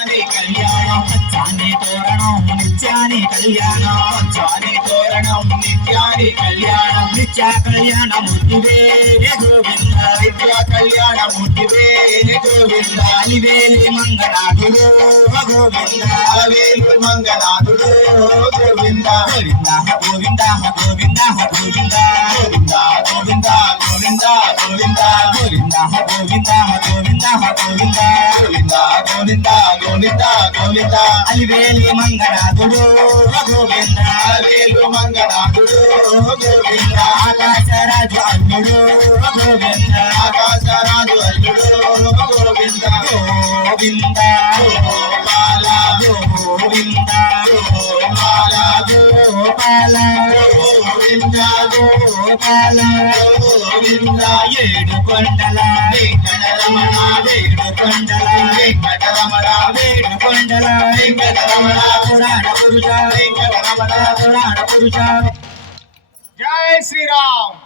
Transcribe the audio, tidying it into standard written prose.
కళ్యాణం చాని తోరణం నిత్యాని కళ్యాణం చాని తోరణం నిత్యాని కళ్యాణం నిత్య కళ్యాణమూర్తివే గోవింద నిత్య కళ్యాణమూర్తివే గోవింద అలివేలి మంగనాథుడు గోవింద అలివేలు మంగనాథుడు గోవింద గోవింద గోవింద గోవింద గోవింద గోవింద గోవింద గోవింద గోవింద గోవింద గోవింద గోవింద గోవింద గోవింద గోవింద గోవింద అలివేలి మంగనాథుడు గోవింద అలివేలు మంగనాథుడు గోవింద ఆకాశరాజు అల్లుడు గోవింద ఆకాశరాజు అల్లుడు గోవింద గోవింద గోపాల గోవింద గోపాల గోపాల గోవింద గోపాల గోవింద ఏడు కొండల వెంకటరమణ ఏడు కొండల వెంకటరమణ ఏడు కొండల వెంకటరమణ పురాణ పురుష వెంకటరమణ పురాణ పురుష. జై శ్రీరామ్.